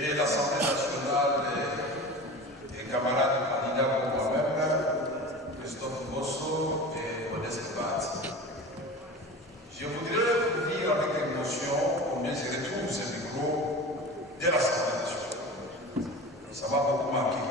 de l'Assemblée nationale et camarades candidats pour moi-même, Christophe Bosso et Modeste Bati. Je voudrais vous dire avec émotion combien je retrouve ce micro de l'Assemblée nationale. Ça m'a beaucoup manqué.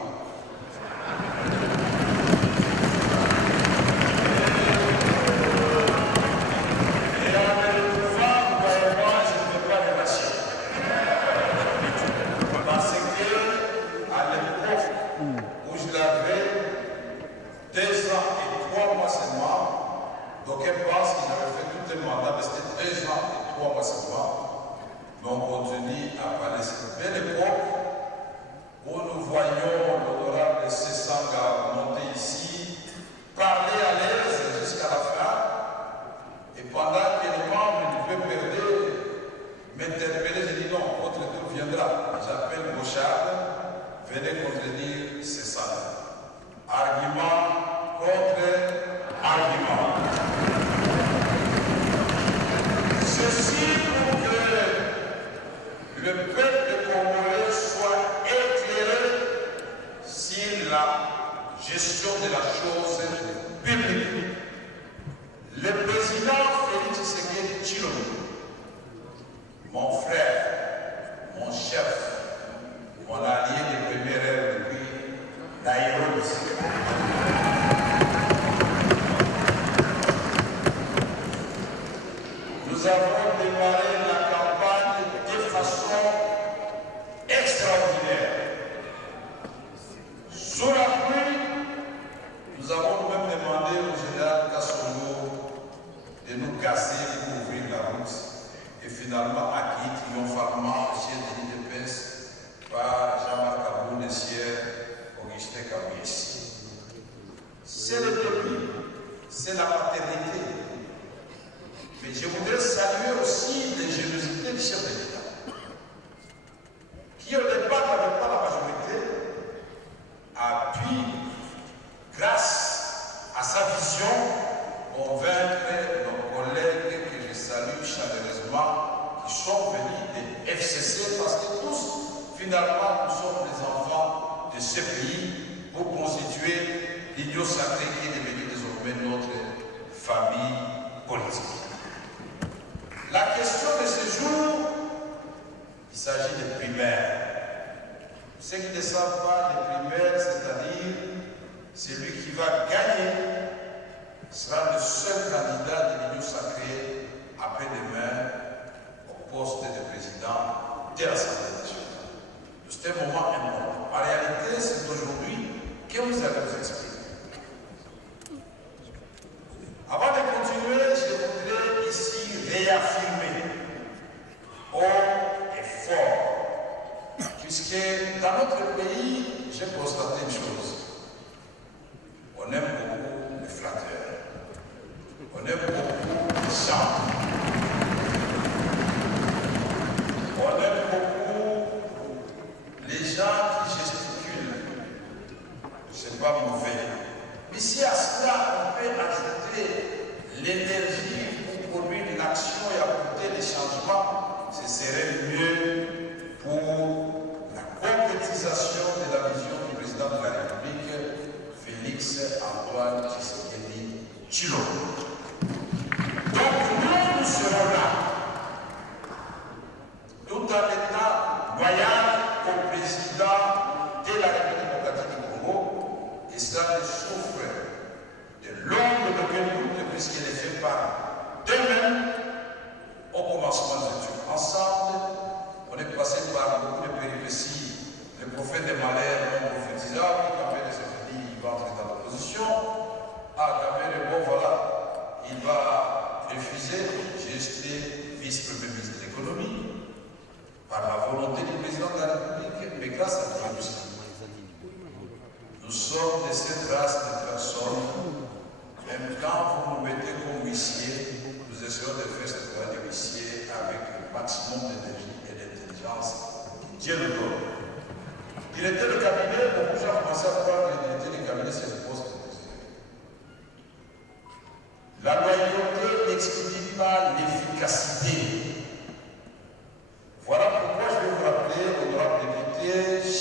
Voilà pourquoi je vais vous rappeler, honorable député,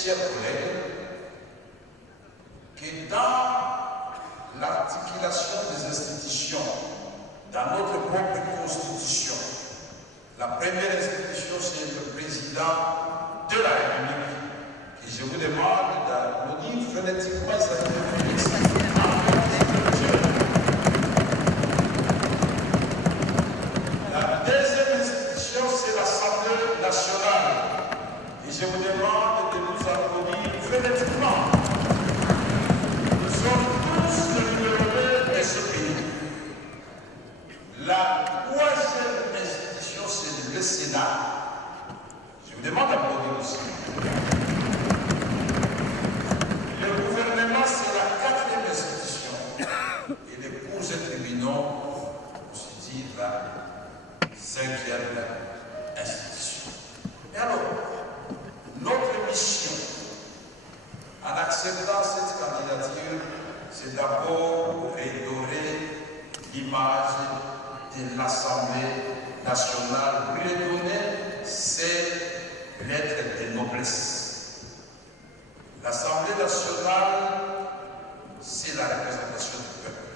chers collègues, que dans l'articulation des institutions, dans notre propre constitution, la première institution, c'est le président de la République. Et je vous demande d'applaudir frénétiquement sa La deuxième institution, c'est l'Assemblée nationale. Et je vous demande de nous applaudir frénétiquement. Nous sommes tous le numéro 2 de ce pays. La troisième institution, c'est le Sénat. Je vous demande d'applaudir aussi. Le gouvernement, c'est la quatrième institution. Et les cours et tribunaux constituent la cinquième institution. Et alors, notre mission, en acceptant cette candidature, c'est d'abord redorer l'image de l'Assemblée nationale, pour lui donner ses lettres de noblesse. L'Assemblée nationale, c'est la représentation du peuple.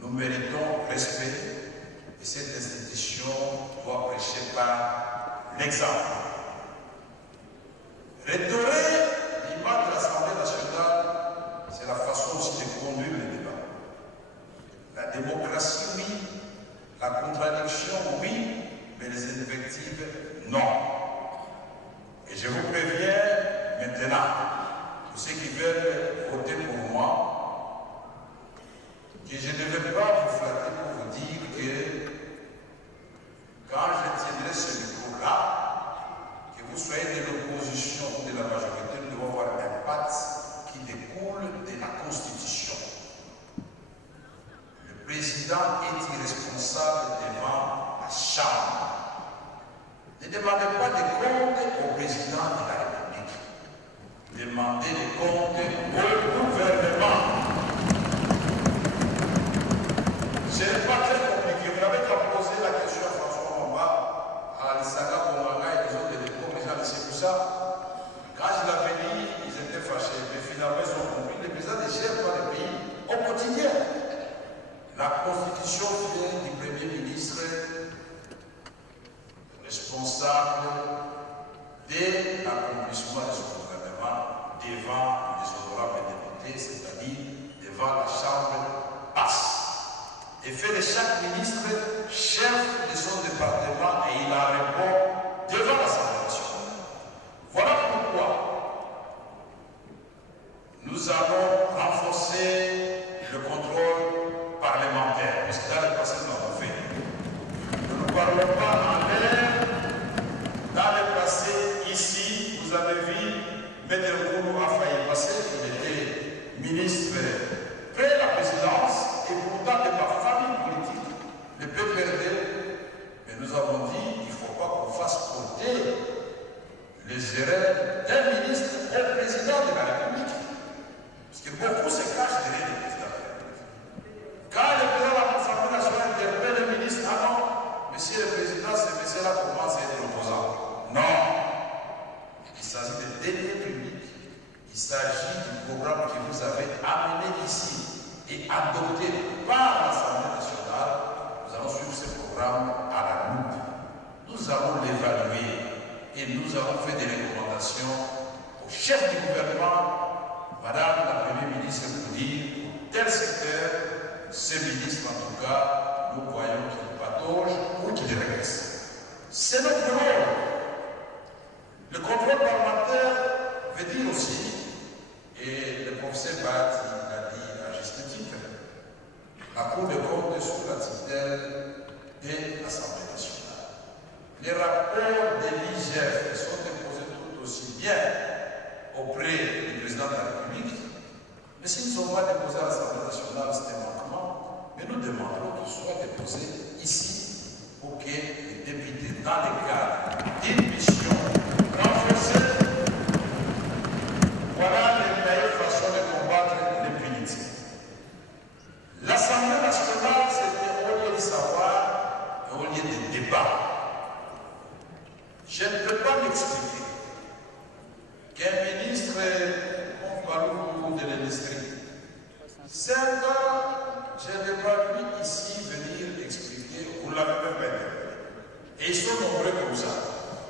Nous méritons respect et cette institution doit prêcher par l'exemple. Redorer l'image de l'Assemblée nationale, c'est la façon aussi de conduire le débat. La démocratie, oui. La contradiction, oui. Mais les invectives, non. Et je vous préviens maintenant, tous ceux qui veulent voter pour moi, que je ne vais pas vous flatter pour vous dire que quand je tiendrai ce micro-là, que vous soyez de l'opposition ou de la majorité, nous devons avoir un pacte qui découle de la Constitution. Le président est irresponsable devant la Chambre. Ne demandez pas des comptes au président de la République. Demandez des comptes au gouvernement. Ce n'est pas très compliqué. Vous n'avez qu'à poser la question à François Mamba, à Alisaka Bomanga et les autres délégués, les gens de Sekoussa. Quand je l'avais dit, ils étaient fâchés. Mais finalement, ils ont compris. Le président ne gère pas le pays au quotidien. La Constitution vient du Premier ministre responsable de l'accomplissement de son gouvernement devant les honorables députés, c'est-à-dire devant la Chambre basse. Et fait de chaque ministre chef de son département et il en répond devant l'Assemblée nationale. Voilà pourquoi nous allons renforcer le contrôle parlementaire, parce que dans le passé, nous l'avons fait. Nous ne parlons pas en l'air. Dans le passé, ici, vous avez vu, Maître Koulou a failli passer, il était ministre près de la présidence, et pourtant de ma famille politique, le PPRD, mais nous avons dit, il ne faut pas qu'on fasse porter les erreurs d'un ministre au président de la République. Parce que beaucoup se cachent derrière le président de la République. Quand le président de l'Assemblée nationale interpelle le ministre, ah non, monsieur le président, ce monsieur-là commence à être opposant. Non. Il s'agit de deniers publics. Il s'agit du programme que vous avez amené ici et adopté par l'Assemblée nationale. Nous allons suivre ce programme à la loupe. Nous allons l'évaluer et nous avons fait des recommandations au chef du gouvernement, Madame la Première ministre, pour dire pour tel secteur, ce ministre en tout cas, nous voyons qu'il patauge ou qu'il régresse. C'est notre rôle. Le contrôle parlementaire veut dire aussi, et le professeur Bat l'a dit à juste titre, la Cour des comptes est sous la tutelle de l'Assemblée nationale. Les rapports de l'IGF sont déposés tout aussi bien auprès du président de la République, mais s'ils ne sont pas déposés à l'Assemblée nationale, c'est un manquement. Mais nous demanderons qu'ils soient déposés ici pour que les députés, dans le cadre d'une mission renforcée, voilà les meilleures façons de combattre l'impunité. L'Assemblée nationale, c'était au lieu de savoir et au lieu de débat. Je ne peux pas m'expliquer qu'un 5 ans, je n'ai pas pu ici venir expliquer, vous l'avez même fait. Et ils sont nombreux comme ça.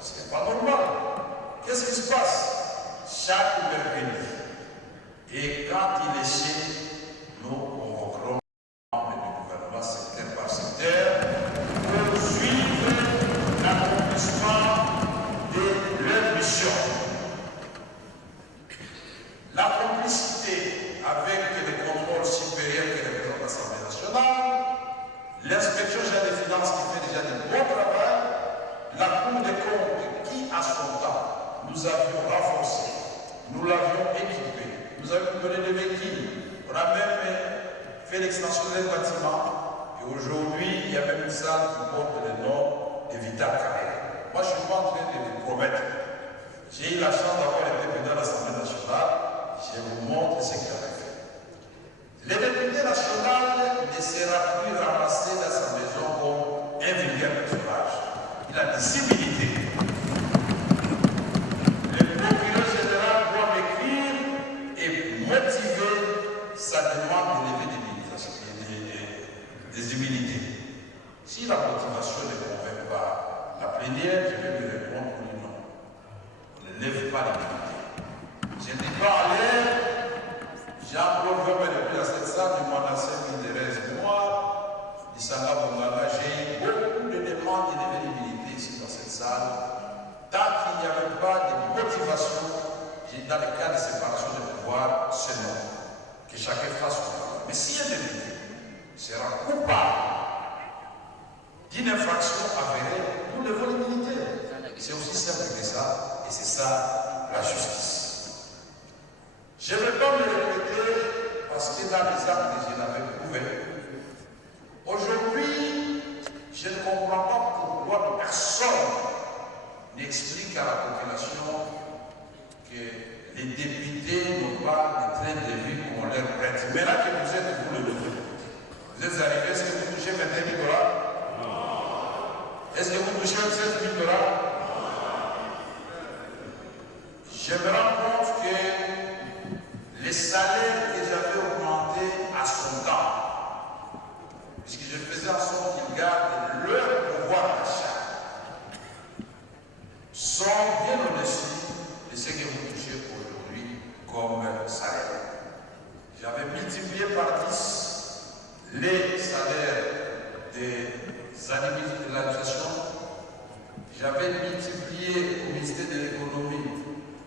C'est pas normal. Qu'est-ce qui se passe? Chaque mercredi. Et quand il est chez nous, convoquerons les membres du gouvernement secteur par secteur pour suivre l'accomplissement de leur mission. La complicité avec les contrôles supérieurs que représente l'Assemblée nationale, l'inspection générale des finances qui fait déjà du bon travail, la Cour des comptes qui, à son temps, nous avions renforcé, nous l'avions équipé, nous avions donné des véhicules, on a même fait l'extension des bâtiments, et aujourd'hui, il y a même une salle qui porte le nom de Vital Carrère. Moi, je ne suis pas en train de vous promettre. J'ai eu la chance d'avoir été président de l'Assemblée nationale. Je vous montre ce qu'il avait fait. Le député national ne sera plus ramassé dans sa maison comme un vulgaire personnage. Il a discipliné. Le procureur général doit m'écrire et motiver sa demande d'élever des immunités. Si la motivation ne convainc pas la plénière, je vais lui répondre oui, non. On ne lève pas l'immunité. Je ne dis pas à l'air, Jean-Claude Verbe depuis à cette salle, du mandat de Thérèse Mémoire, du Sanga Bongala, j'ai eu beaucoup de demandes d'élever l'immunité ici dans cette salle. Tant qu'il n'y avait pas de motivation, dans le cas de séparation de pouvoir, c'est non. Que chacun fasse son travail. Mais si un député sera coupable d'une infraction avérée, nous levons l'immunité. C'est aussi simple que ça, et c'est ça la justice. Je ne vais pas me répéter parce que dans les actes que je l'avais prouvé, aujourd'hui, je ne comprends pas pourquoi personne n'explique à la population que les députés n'ont pas de train de vie qu'on leur prête. Mais là que vous êtes, vous le devez. Vous êtes arrivés, est-ce que vous touchez 21 000 $? Est-ce que vous touchez 7 000 $? Je me rends compte que les salaires que j'avais augmentés à son temps, puisque je faisais en sorte qu'ils gardent leur pouvoir d'achat, sont bien au-dessus de ce que vous touchez aujourd'hui comme salaire. J'avais multiplié par 10 les salaires des animaux de l'administration. J'avais multiplié au ministère de l'économie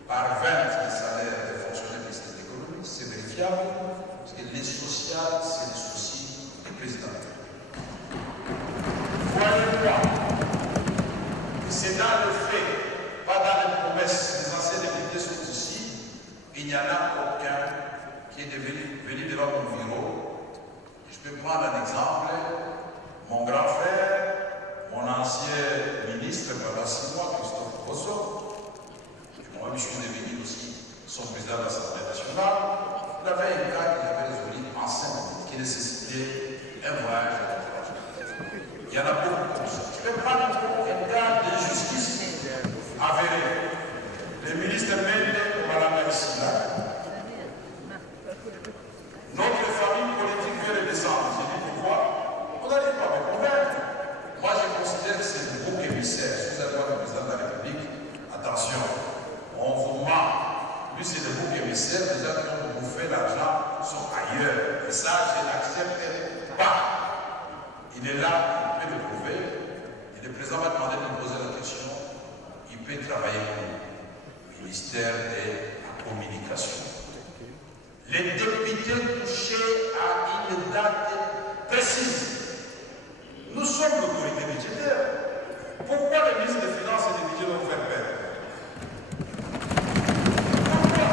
par 20 les salaires des fonctionnaires du ministère de l'économie. C'est vérifiable, parce que les sociales, c'est le souci du président. Voyez-moi, c'est dans le fait, pas dans les promesses. Les anciens députés sont ici, il n'y en a aucun qui est venu devant mon bureau. Je peux prendre un exemple. Mon grand frère, mon ancien ministre pendant 6 mois, Christophe Bosso, moi je suis devenu aussi son président de l'Assemblée nationale, il avait un cas qu'il avait résolu enceinte, qui nécessitait un voyage à l'étranger. Il y en a beaucoup comme ça. Je peux prendre un cas d'injustice avéré. Le ministre Mende Omalama ici là. Notre famille politique vient de descendre. J'ai dit pourquoi? Vous n'allez pas me convaincre. Moi, je considère que c'est le bouc émissaire. Si vous allez voir le président de la République, attention, on vous ment. Lui, c'est le bouc émissaire. Les gens qui ont bouffé l'argent sont ailleurs. Et ça, je n'accepte pas. Il est là, il peut le prouver. Et le président va demander de lui poser la question. Il peut travailler pour le ministère de la Communication. Les députés touchés à une date précise. Nous sommes l'autorité budgétaire. Pourquoi le ministre des Finances et des Budgets vont faire perdre? Pourquoi?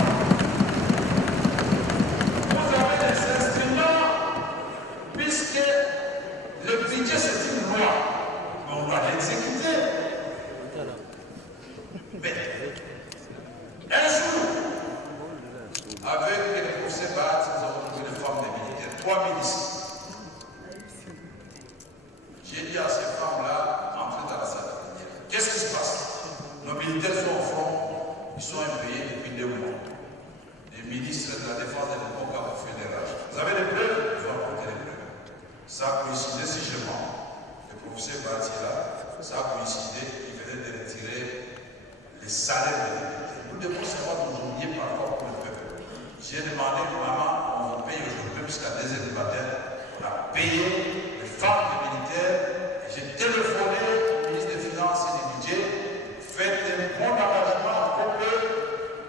Vous avez des instruments, puisque le budget c'est une loi, mais on doit l'exécuter. Mais un jour, avec le procès BAT, nous avons trouvé une forme de militaires, 3 ministres. J'ai dit à ces femmes-là, entrez dans la salle de plénière. Qu'est-ce qui se passe? Nos militaires sont au front, ils sont impayés depuis 2 mois. Les ministres de la Défense de l'époque ont fait des rages. Vous avez des salaire de député. Nous devons savoir nous oublier parfois pour le peuple. J'ai demandé que maman, on vous paye aujourd'hui jusqu'à 2h du matin. On a payé les femmes des militaires. Et j'ai téléphoné au ministre des Finances et du Budget. Faites un bon engagement pour que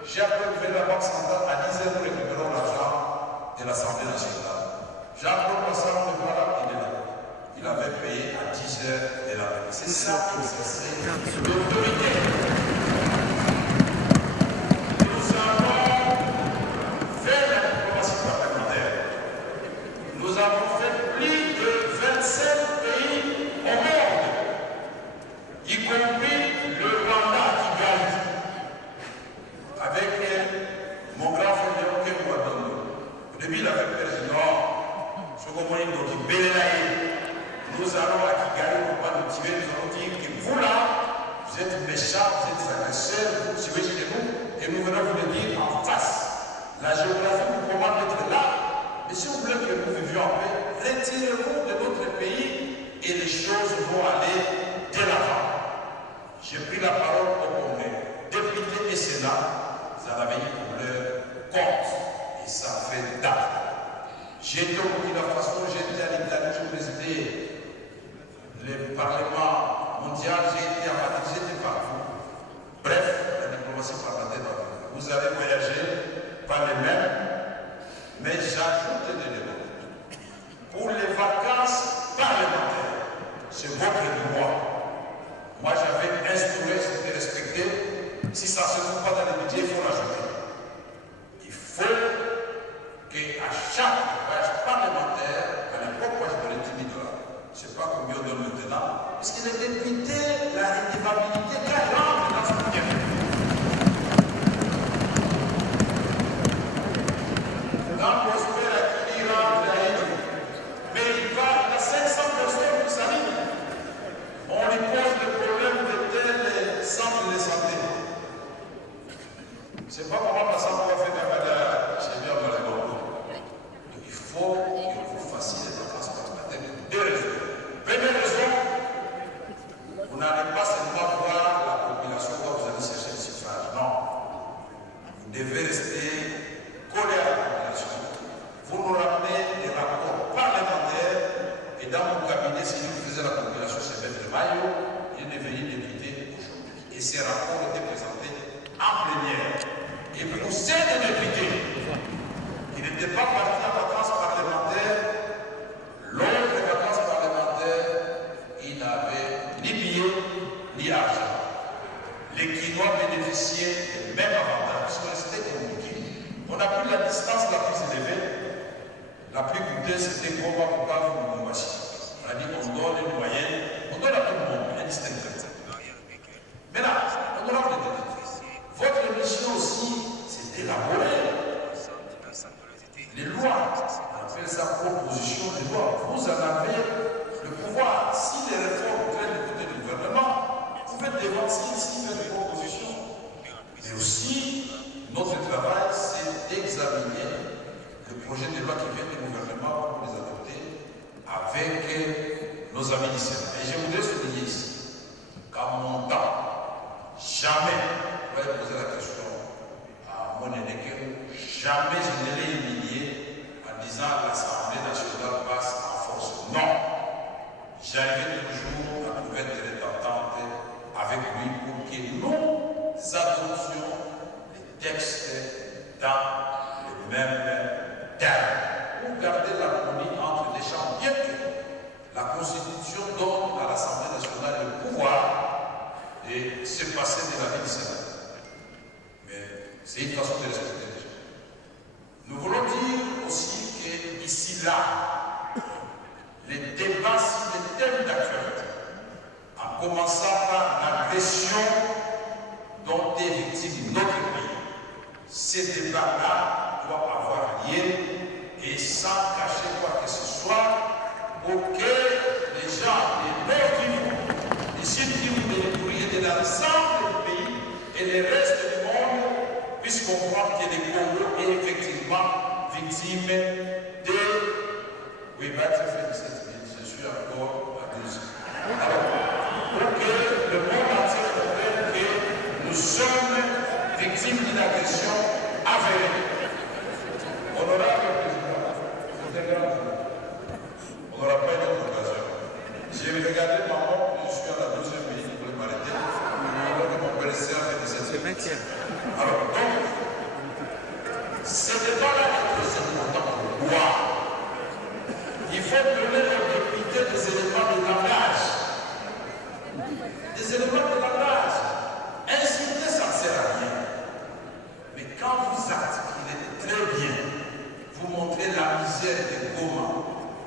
j'ai appelé la Banque centrale à 10h pour récupérer l'argent de l'Assemblée nationale. Jean-Claude Massard, voilà, il est là. Il avait payé à 10h de la nuit. C'est ça qui c'est l'autorité. Nous avons fait la diplomatie parlementaire. Nous avons fait plus de 27 pays au monde, y compris le Rwanda qui gagne. Avec mon grand frère Léon Kemouadongo. Au début, il avait peur du Nord. Nous allons à Kigali, on va nous tirer, nous allons dire que vous là, vous êtes méchants, vous êtes agresseurs, vous tirez chez nous, et nous venons vous le dire en face. La géographie vous commande d'être là, mais si vous voulez que nous vivions en paix, retirez-vous de notre pays et les choses vont aller de l'avant. J'ai pris la parole au Congrès. Députés et Sénat, vous en avez eu pour leur compte, et ça fait date. J'ai été au Burkina Faso, j'ai été à l'Italie, j'ai présidé le Parlement mondial, j'ai été à Madrid, j'étais partout. Bref, la diplomatie parlementaire va venir. Vous avez voyagé, pas les mêmes, mais j'ajoute des éléments. Pour les vacances parlementaires, c'est votre droit. Moi, j'avais instauré, c'était respecté. Si ça ne se trouve pas dans les budgets, il faut l'ajouter. Il faut qu'à chaque voyage parlementaire, à l'époque, moi je donnais 10 000 $. Je ne sais pas combien on donne maintenant. Parce que les députés, la redevabilité, qu'elle rentre dans ce budget. Quand Prosper a dit rentre à Haïti, mais il a 500 personnes qui s'animent. On lui pose le problème de tel centre de santé. Je ne sais pas comment la santé va faire Canada chez bien dans la Congo. Donc il faut que vous fassiez les vacances parlementaires pour deux raisons. Première raison, vous n'allez pas seulement voir la population quand vous allez chercher le suffrage. Non. Vous devez rester collé à la population. Vous nous ramenez des rapports parlementaires. Et dans mon cabinet, si vous faisiez la population, c'est Maître Maillot, il est devenu député aujourd'hui. Et ces rapports étaient présentés en plénière. Et puis au sein des députés, qui n'étaient pas partis en vacances parlementaires, lors des vacances parlementaires, ils n'avaient ni billets ni argent. Les Quinois bénéficiaient des mêmes avantages, parce que c'était compliqué. On a pris la distance la plus élevée, la plus coûteuse, c'était Goma Bukavu ou Lubumbashi. On a dit qu'on donne une moyenne, on donne à tout le monde, indistinctement. Maintenant, honorable député, votre mission aussi, c'est d'élaborer les lois. On appelle ça proposition de loi. Vous en avez le pouvoir. Si les réformes traînent du côté du gouvernement, vous faites des votes ici, faire des propositions. Mais aussi, notre travail, c'est d'examiner le projet de loi qui vient du gouvernement pour les adopter avec nos amis du Sénat. Et je voudrais souligner ici qu'à mon temps, jamais, vous allez poser la question à mon aîné, jamais je ne l'ai humilié en disant l'Assemblée nationale passe en force. Non. J'arrivais toujours à trouver des d'entente avec lui pour que nous adoptions les textes dans le même terme. Pour garder l'harmonie entre les chambres, bien que la Constitution donne à l'Assemblée nationale le pouvoir de se passer de la vie du Sénat. Mais c'est une façon de respecter les gens. Nous voulons dire aussi qu'ici, là, les débats sur les thèmes d'actualité, en commençant par l'agression dont est victime notre pays, ces débats-là doivent avoir lieu et sans cacher quoi que ce soit pour que les gens, les Nord Kivu, les Sud Kivu, de l'Ituri et de l'ensemble du pays et le reste du monde puissent comprendre que le Congo est effectivement victime de... Oui, bah, ça fait 17 minutes, je suis encore à 12. Alors, pour que le monde entier comprenne que nous sommes victime d'une agression avérée. Honorable Président, c'est un grand jour. On n'aura pas une autre occasion. J'ai regardé ma montre, je suis à la 12e minute pour m'arrêter. Alors que mon prédécesseur a fait 17 minutes. Alors donc, ce débat-là est très important pour voir. Il faut donner aux députés des éléments de langage. Des éléments de langage. Insulter, ça ne sert à rien. Mais quand vous articulez très bien, vous montrez la misère des Goma,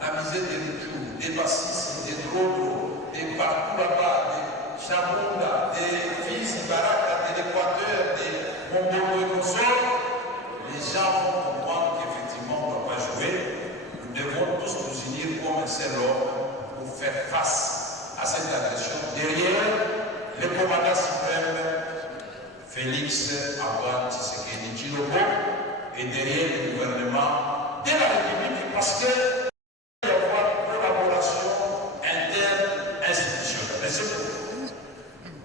la misère des Rutshuru, des Bassissi, des Drodo, des partout là-bas, des Chabunda, des fils Baraka, de l'Équateur, des Mongolo et consorts, les gens vont comprendre qu'effectivement on ne doit pas jouer. Nous devons tous nous unir comme un seul homme pour faire face à cette agression derrière le commandant suprême Félix Antoine Tshisekedi Tshilombo et derrière le gouvernement de la République parce qu'il doit y avoir une collaboration inter-institutionnelle.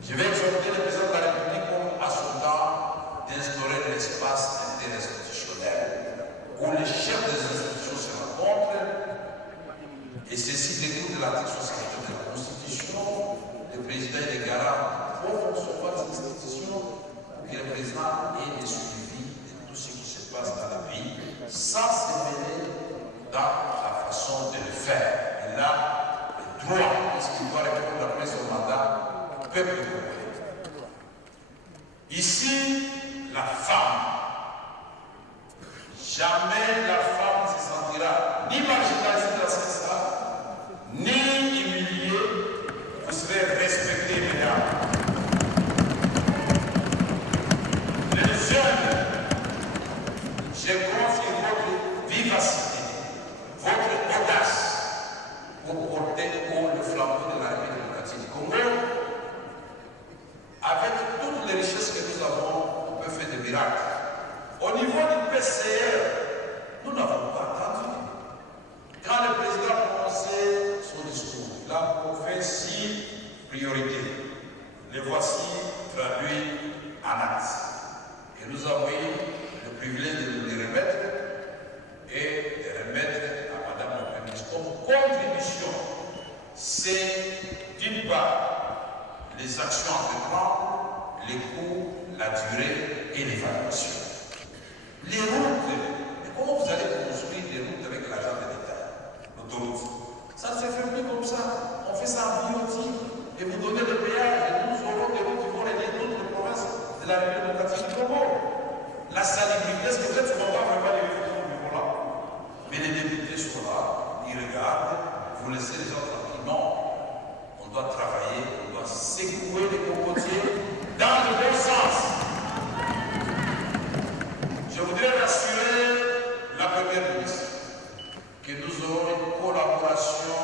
Je vais exhorter le président de la République comme à son temps d'instaurer l'espace interinstitutionnel où les chefs des institutions se rencontrent et ceci découle de l'article 68 de la Constitution. Le président et les garants pour recevoir ces institutions pour que le président ait le suivi de tout ce qui se passe dans le pays sans se mêler dans la façon de le faire. Il a le droit, puisqu'il doit répondre après son mandat au peuple congolais. Ici, la femme. Jamais la femme ne se sentira ni marginalisée dans ce stade, ni humiliée. Vous serez respectés, mesdames. Les jeunes, je confie votre vivacité, votre audace pour porter haut le flambeau de la République démocratique du Congo. Avec toutes les richesses que nous avons, on peut faire des miracles. Au niveau du PCR, nous n'avons pas attendu. Quand le président a commencé son discours, il a fait 6 priorités. Les voici traduits en actes. Et nous avons eu le privilège de les remettre et de remettre à Madame la Première ministre comme contribution. C'est d'une part les actions à entreprendre, les coûts, la durée et l'évaluation. Les routes, mais comment vous allez construire des routes avec l'argent de l'État? L'autoroute. Ça ne se fait plus comme ça. On fait ça en biotique et vous donnez le péage et nous aurons des routes qui vont relier d'autres provinces de la République démocratique du Congo. La salubrité, est-ce que peut-être qu'on va vraiment les réflexions au niveau là? Mais les députés sont là, ils regardent, vous laissez les gens tranquilles. Non, on doit travailler, on doit secouer les cocotiers dans le bon sens. Je voudrais rassurer la Première ministre que nous aurons une collaboration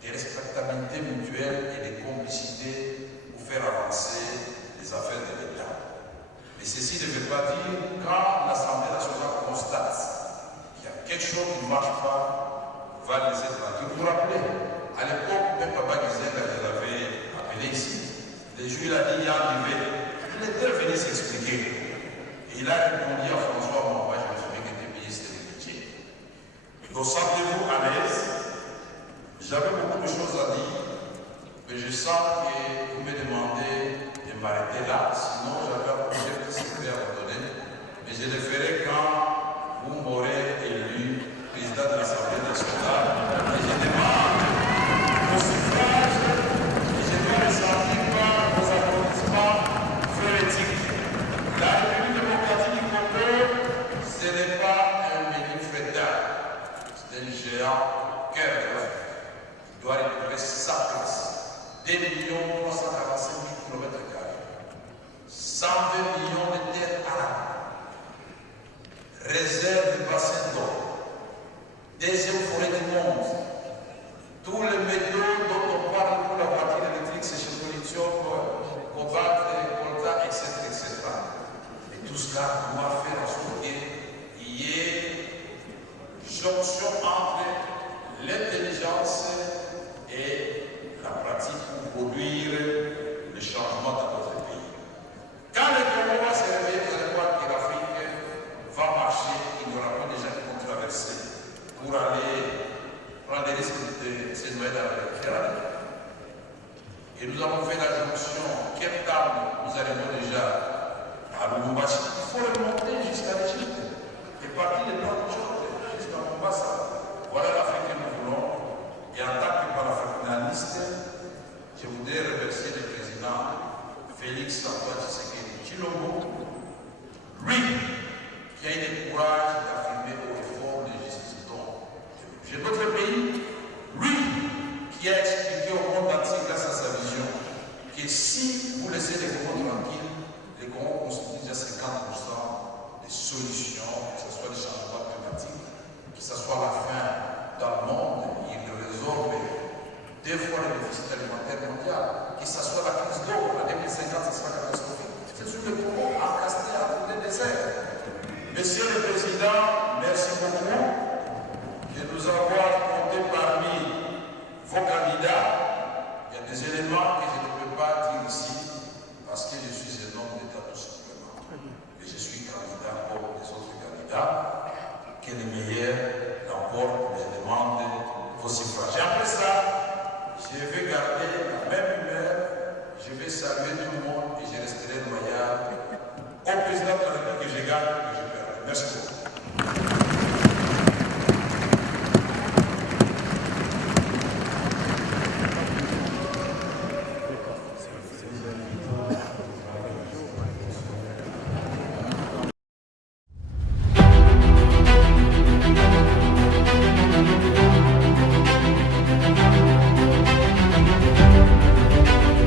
de respectabilité mutuelle et de complicité pour faire avancer les affaires de l'État. Mais ceci ne veut pas dire quand l'Assemblée nationale constate qu'il y a quelque chose qui ne marche pas, on va laisser tranquille. Vous vous rappelez, à l'époque, même Papa Gizenga, je l'avais appelé ici, les jours il a dit il y a un niveau. Il était venu s'expliquer. Et il a répondu à François Mamba, je me souviens qu'il était ministre de budget. Donc sentez-vous à l'aise. J'avais beaucoup de choses à dire, mais je sens que vous me demandez de m'arrêter là, sinon j'avais un projet de secret à vous donner, mais je le ferai quand vous m'aurez élu président de l'Assemblée nationale. Et je demande vos suffrages, et je dois ressentir par vos applaudissements frénétiques. La République démocratique du Congo, ce n'est pas un menu frétard, c'est un géant cœur qui doit récupérer sa place. 2 345 000 km², 120 millions de terres arables, réserve de bassins d'eau, deuxième forêt du monde, tous les métaux dont on parle pour la voiture électrique, c'est chez Lithium, cobalt, coltan, etc., etc. Et tout cela doit faire en sorte qu'il y ait jonction entre l'intelligence et la pratique pour produire le changement dans notre pays. Quand Chilombo, lui qui a eu le courage d'affirmer aux réformes de justice dont j'ai d'autres pays, lui qui a expliqué au monde entier grâce à sa vision que si vous laissez les Congos tranquilles, les Congos constituent déjà 50% des solutions, que ce soit les changements climatiques, que ce soit la faim dans le monde, il résolve 2 fois le déficit alimentaire mondial, que ce soit la crise d'eau, en 2050, ce sera catastrophique. C'est sur le Congo encasté à tous les déserts. Monsieur le Président, merci beaucoup de nous avoir compté parmi vos candidats. Il y a des éléments que je ne peux pas dire ici parce que je suis un homme d'État tout simplement. Et je suis candidat comme les autres candidats. Que les meilleurs l'emportent, mais je demande vos suffrages. Et après ça, je vais garder la même humeur, je vais saluer tout le monde et je resterai loyal au président de la République que je gagne et que je perds. Merci beaucoup.